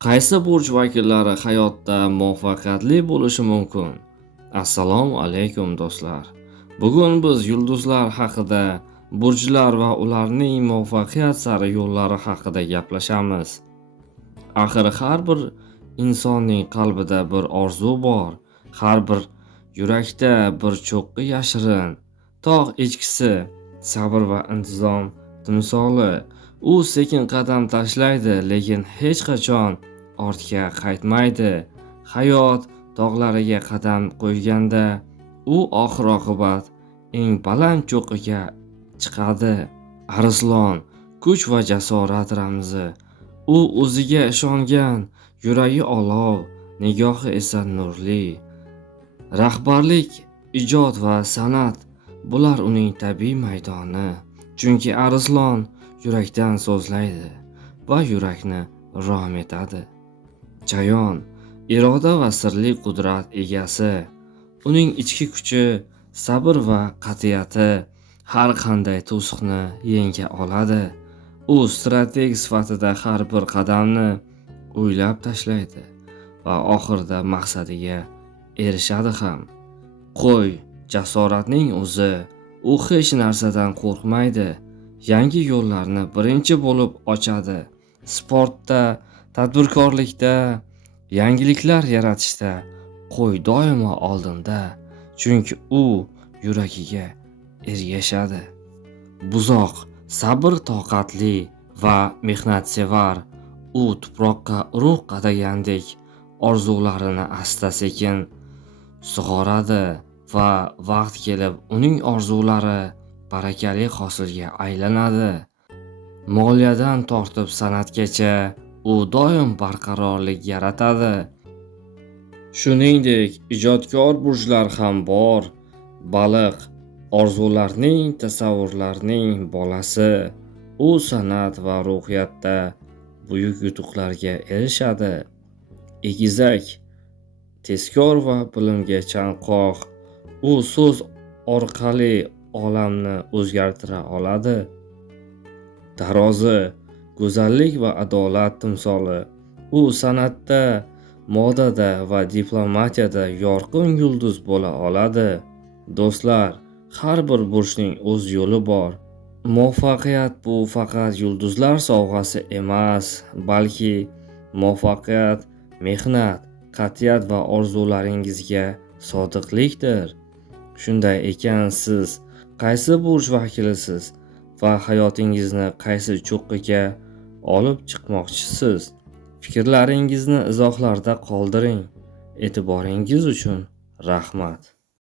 Qaysi burch vakillari hayotda muvaffaqiyatli bo'lishi mumkin? Assalomu alaykum do'stlar. Bugun biz yulduzlar haqida, burjlar va ularning muvaffaqiyat sari yo'llari haqida gaplashamiz. Axir har bir insonning qalbida bir orzu bor, har bir yurakda bir cho'qqi yashirin. Tog' echkisi, sabr va intizom timsoli. U sekin qadam tashlaydi, lekin hech qachon ortga qaytmaydi. Hayot tog'lariga qadam qo'yganda, u oxir-oqibat eng baland cho'qqiga chiqadi. Arslon, kuch va jasorat ramzi. U o'ziga ishongan, yuragi olov, nigohi esa nurli. Rahbarlik, ijod va san'at bular uning tabiiy maydoni. Chunki arslon yurakdan so'zlaydi va yurakni rom etadi. Chayon, iroda va sirli qudrat egasi. Uning ichki kuchi, sabr va qat'iyati har qanday to'siqni yenga oladi. U strateg sifatida har bir qadamni o'ylab tashlaydi va oxirida maqsadiga erishadi ham. Qo'y, jasoratning o'zi. U hech narsadan qo'rqmaydi. Yangi yo'llarni birinchi bo'lib ochadi. Sportda, tadbirkorlikda, yangiliklar yaratishda qo'y doimo oldinda, chunki u yuragiga ergashadi. Buzoq, sabr toqatli va mehnatsevar. U tuproqqa urug' qadagandek orzularini asta-sekin sug'oradi va vaqt kelib uning orzulari barakali hosilga aylanadi. Moliyadan tortib san'atgacha u doim barqarorlik yaratadi. Shuningdek, ijodkor burjlar ham bor. Baliq, orzularning, tasavvurlarning bolasi. U san'at va ruhiyatda buyuk yutuqlarga erishadi. Egizak, tezkor va bilimga chanqoq. U so'z orqali olamni o'zgartira oladi. Tarozi, go'zallik va adolat timsoli. U san'atda, modada va diplomatiyada yorqin yulduz bo'la oladi. Do'stlar, har bir burchning o'z yo'li bor. Muvaffaqiyat bu faqat yulduzlar sovg'asi emas, balki muvaffaqiyat, mehnat, qat'iyat va orzularingizga sodiqlikdir. Shunday ekan, siz qaysi burch vakilisiz va hayotingizni qaysi cho'qqiga olib chiqmoqchisiz? Fikrlaringizni izohlarda qoldiring. E'tiboringiz uchun rahmat.